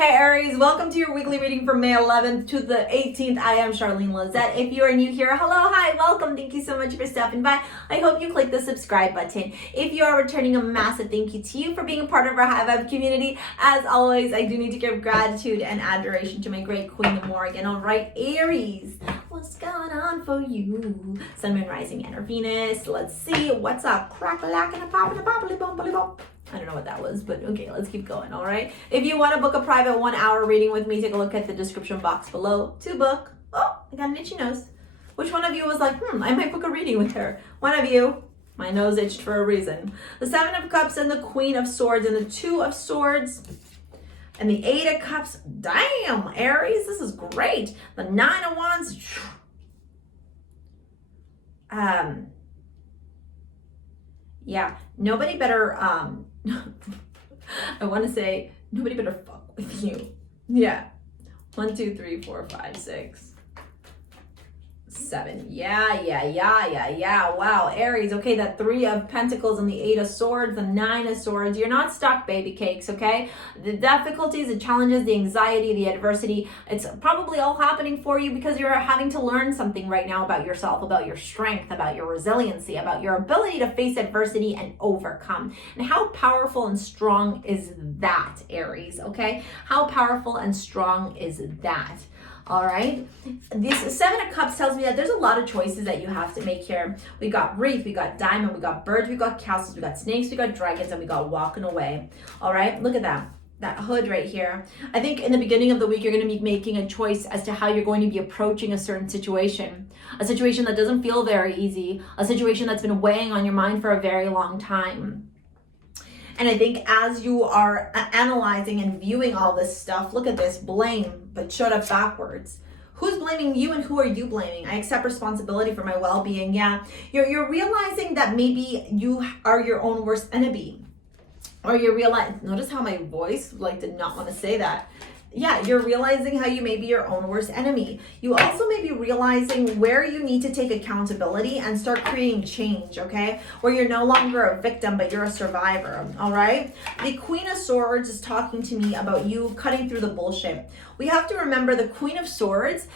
Hey Aries, welcome to your weekly reading from May 11th to the 18th. I am Charlene Lizette. If you are new here, hello, hi, welcome. Thank you so much for stopping by. I hope you click the subscribe button. If you are returning, a massive thank you to you for being a part of our High Vibe community. As always, I do need to give gratitude and adoration to my great Queen Morgan. All right, Aries, what's going on for you? Sun, Moon, Rising, and Venus. Let's see what's up. Crack-a-lack-a-poppin' bump. I don't know what that was, but okay, let's keep going, all right? If you want to book a private 1-hour reading with me, take a look at the description box below to book. Oh, I got an itchy nose. Which one of you was like, I might book a reading with her? One of you. My nose itched for a reason. The 7 of Cups and the Queen of Swords and the 2 of Swords and the 8 of Cups. Damn, Aries, this is great. The 9 of Wands. Yeah, nobody better, I want to say, nobody better fuck with you. Yeah. 1, 2, 3, 4, 5, 6, 7. Yeah. Wow, Aries. Okay, that 3 of Pentacles and the 8 of Swords, the 9 of Swords. You're not stuck, baby cakes, okay? The difficulties, the challenges, the anxiety, the adversity, it's probably all happening for you because you're having to learn something right now about yourself, about your strength, about your resiliency, about your ability to face adversity and overcome. And how powerful and strong is that, Aries, okay? How powerful and strong is that? All right, this 7 of Cups tells me that there's a lot of choices that you have to make here. We got Wreath, we got Diamond, we got Birds, we got Castles, we got Snakes, we got Dragons, and we got Walking Away. All right, look at that hood right here. I think in the beginning of the week, you're going to be making a choice as to how you're going to be approaching a certain situation. A situation that doesn't feel very easy, a situation that's been weighing on your mind for a very long time. And I think as you are analyzing and viewing all this stuff, look at this, blame, but showed up backwards. Who's blaming you and who are you blaming? I accept responsibility for my well-being. Yeah, you're realizing that maybe you are your own worst enemy. Or you realize, notice how my voice did not want to say that. Yeah, you're realizing how you may be your own worst enemy. You also may be realizing where you need to take accountability and start creating change, okay? Where you're no longer a victim, but you're a survivor, all right? The Queen of Swords is talking to me about you cutting through the bullshit. We have to remember the Queen of Swords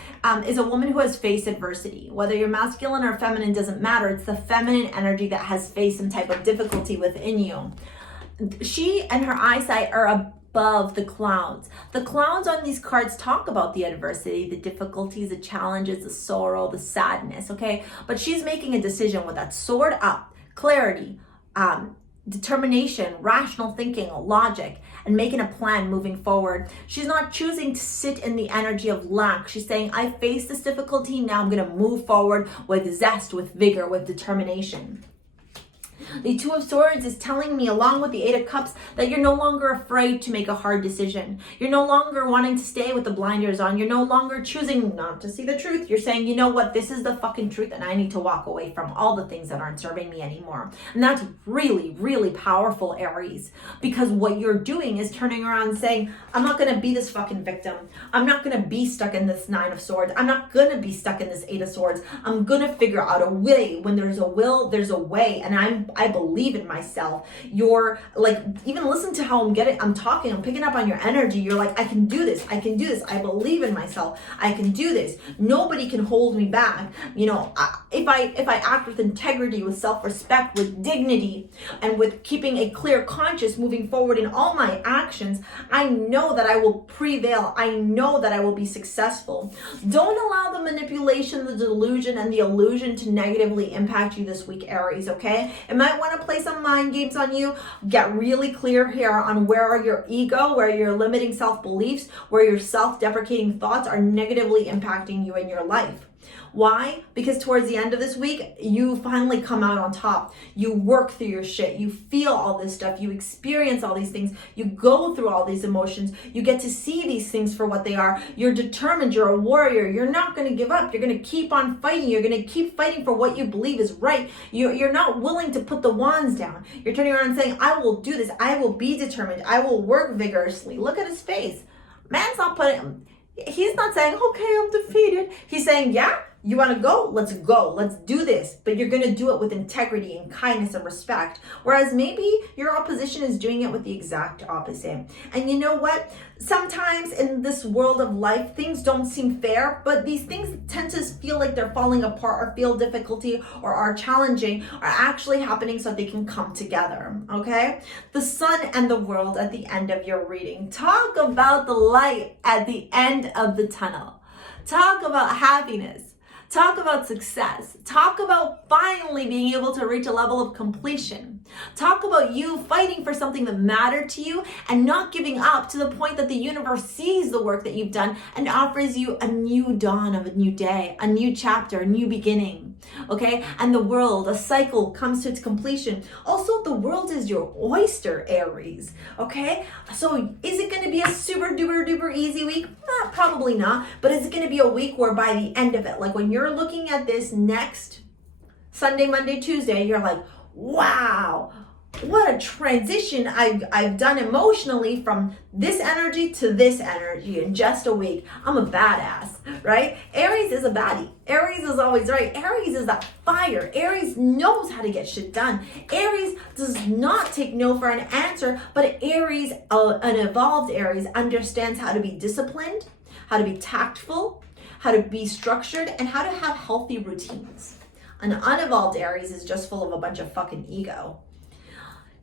is a woman who has faced adversity. Whether you're masculine or feminine doesn't matter. It's the feminine energy that has faced some type of difficulty within you. She and her eyesight are above the clouds. The clouds on these cards talk about the adversity, the difficulties, the challenges, the sorrow, the sadness, okay? But she's making a decision with that sword up, clarity, determination, rational thinking, logic, and making a plan moving forward. She's not choosing to sit in the energy of lack. She's saying, I face this difficulty, now I'm gonna move forward with zest, with vigor, with determination. The 2 of Swords is telling me, along with the 8 of Cups, that you're no longer afraid to make a hard decision. You're no longer wanting to stay with the blinders on. You're no longer choosing not to see the truth. You're saying, you know what, this is the fucking truth and I need to walk away from all the things that aren't serving me anymore. And that's really, really powerful, Aries, because what you're doing is turning around and saying, I'm not going to be this fucking victim. I'm not going to be stuck in this 9 of Swords. I'm not going to be stuck in this 8 of Swords. I'm going to figure out a way. When there's a will, there's a way. And I believe in myself. You're even listen to how I'm talking, I'm picking up on your energy. You're like, I can do this. I believe in myself. I can do this. Nobody can hold me back. You know, if I act with integrity, with self-respect, with dignity, and with keeping a clear conscience moving forward in all my actions, I know that I will prevail. I know that I will be successful. Don't allow the manipulation, the delusion, and the illusion to negatively impact you this week, Aries, okay? It might want to play some mind games on you. Get really clear here on where are your ego, where your limiting self-beliefs, where your self-deprecating thoughts are negatively impacting you in your life. Why? Because towards the end of this week, you finally come out on top. You work through your shit. You feel all this stuff. You experience all these things. You go through all these emotions. You get to see these things for what they are. You're determined. You're a warrior. You're not going to give up. You're going to keep on fighting. You're going to keep fighting for what you believe is right. You're not willing to put the wands down. You're turning around and saying, I will do this. I will be determined. I will work vigorously. Look at his face. Man's not putting... He's not saying, okay, I'm defeated. He's saying, yeah, You want to go? Let's go. Let's do this. But you're going to do it with integrity and kindness and respect. Whereas maybe your opposition is doing it with the exact opposite. And you know what? Sometimes in this world of life, things don't seem fair, but these things tend to feel like they're falling apart or feel difficulty or are challenging are actually happening so they can come together, okay? The sun and the world at the end of your reading. Talk about the light at the end of the tunnel. Talk about happiness. Talk about success. Talk about finally being able to reach a level of completion. Talk about you fighting for something that mattered to you and not giving up to the point that the universe sees the work that you've done and offers you a new dawn of a new day, a new chapter, a new beginning. Okay? And the world, a cycle comes to its completion. Also, the world is your oyster, Aries. Okay? So is it going to be a super duper duper easy week? Probably not. But is it going to be a week where by the end of it, like when you're looking at this next Sunday, Monday, Tuesday, you're like, wow, what a transition I've done emotionally from this energy to this energy in just a week. I'm a badass, right? Aries is a baddie. Aries is always right. Aries is that fire. Aries knows how to get shit done. Aries does not take no for an answer, but Aries, an evolved Aries, understands how to be disciplined, how to be tactful, how to be structured, and how to have healthy routines. An unevolved Aries is just full of a bunch of fucking ego.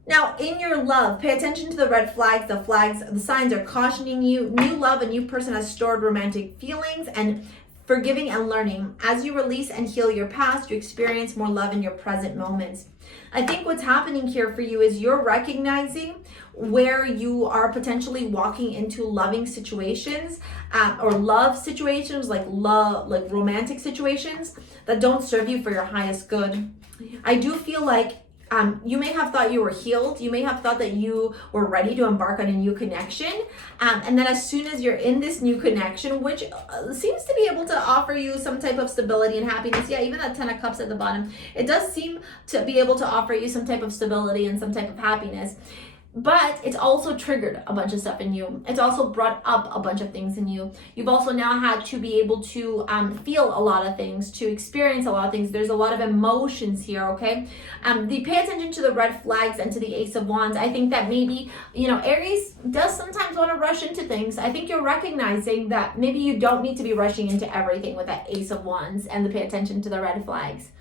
Now, in your love, pay attention to the red flags. The signs are cautioning you. New love, a new person has stored romantic feelings and forgiving and learning. As you release and heal your past, you experience more love in your present moments. I think what's happening here for you is you're recognizing where you are potentially walking into loving situations or love situations, like romantic situations that don't serve you for your highest good. I do feel like you may have thought you were healed. You may have thought that you were ready to embark on a new connection. And then as soon as you're in this new connection, which seems to be able to offer you some type of stability and happiness. Yeah, even that 10 of Cups at the bottom, it does seem to be able to offer you some type of stability and some type of happiness. But it's also triggered a bunch of stuff in you. It's also brought up a bunch of things in you. You've also now had to be able to feel a lot of things, to experience a lot of things. There's a lot of emotions here, okay? Pay attention to the red flags and to the Ace of Wands. I think that maybe, Aries does sometimes want to rush into things. I think you're recognizing that maybe you don't need to be rushing into everything with that Ace of Wands and the pay attention to the red flags.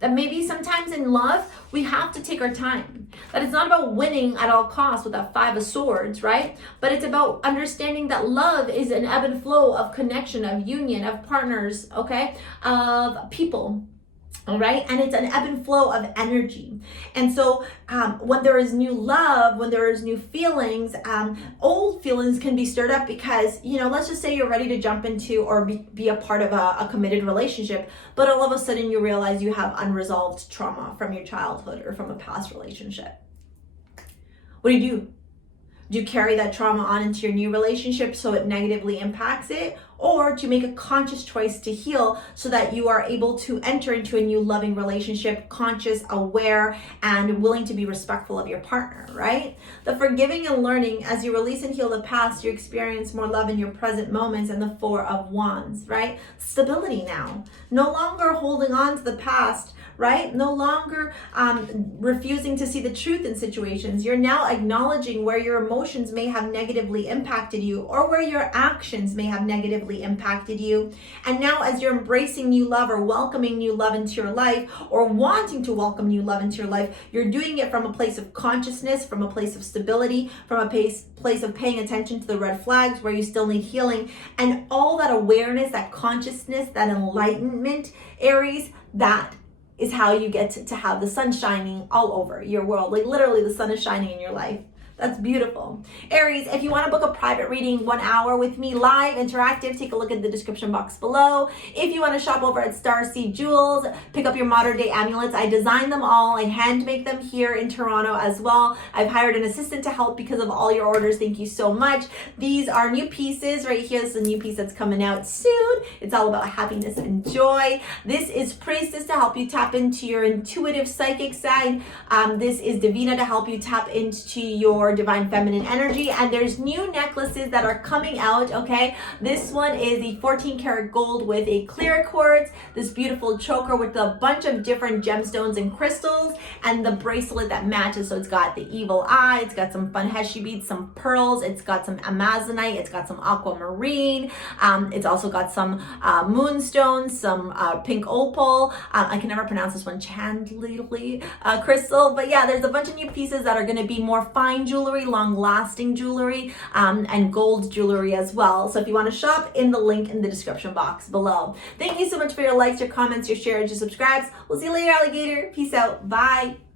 That maybe sometimes in love, we have to take our time. That it's not about winning at all costs with that 5 of Swords, right? But it's about understanding that love is an ebb and flow of connection, of union, of partners, okay? Of people. All right. And it's an ebb and flow of energy. And so when there is new love, when there is new feelings, old feelings can be stirred up because, let's just say you're ready to jump into or be a part of a committed relationship. But all of a sudden you realize you have unresolved trauma from your childhood or from a past relationship. What do? Do you carry that trauma on into your new relationship so it negatively impacts it? Or do you make a conscious choice to heal so that you are able to enter into a new loving relationship, conscious, aware, and willing to be respectful of your partner, right? The forgiving and learning, as you release and heal the past, you experience more love in your present moments, and the 4 of Wands, right? Stability now. No longer holding on to the past, right? No longer refusing to see the truth in situations. You're now acknowledging where your emotions may have negatively impacted you or where your actions may have negatively impacted you. And now as you're embracing new love or welcoming new love into your life or wanting to welcome new love into your life, you're doing it from a place of consciousness, from a place of stability, from a place of paying attention to the red flags where you still need healing, and all that awareness, that consciousness, that enlightenment, Aries, that is how you get to have the sun shining all over your world. Like literally the sun is shining in your life. That's beautiful. Aries, if you want to book a private reading, 1 hour with me, live, interactive, take a look at the description box below. If you want to shop over at STARSEA Jewels, pick up your modern day amulets. I design them all. I hand make them here in Toronto as well. I've hired an assistant to help because of all your orders. Thank you so much. These are new pieces right here. This is a new piece that's coming out soon. It's all about happiness and joy. This is Priestess to help you tap into your intuitive psychic side. This is Divina to help you tap into your your divine feminine energy. And there's new necklaces that are coming out, okay? This one is the 14 karat gold with a clear quartz, this beautiful choker with a bunch of different gemstones and crystals, and the bracelet that matches. So it's got the evil eye, it's got some fun heshi beads, some pearls, it's got some amazonite, it's got some aquamarine, it's also got some moonstones, some pink opal, I can never pronounce this one, chandelier crystal, but yeah, there's a bunch of new pieces that are going to be more fine jewelry, long-lasting jewelry, and gold jewelry as well. So if you want to shop, in the link in the description box below. Thank you so much for your likes, your comments, your shares, your subscribes. We'll see you later, alligator. Peace out. Bye.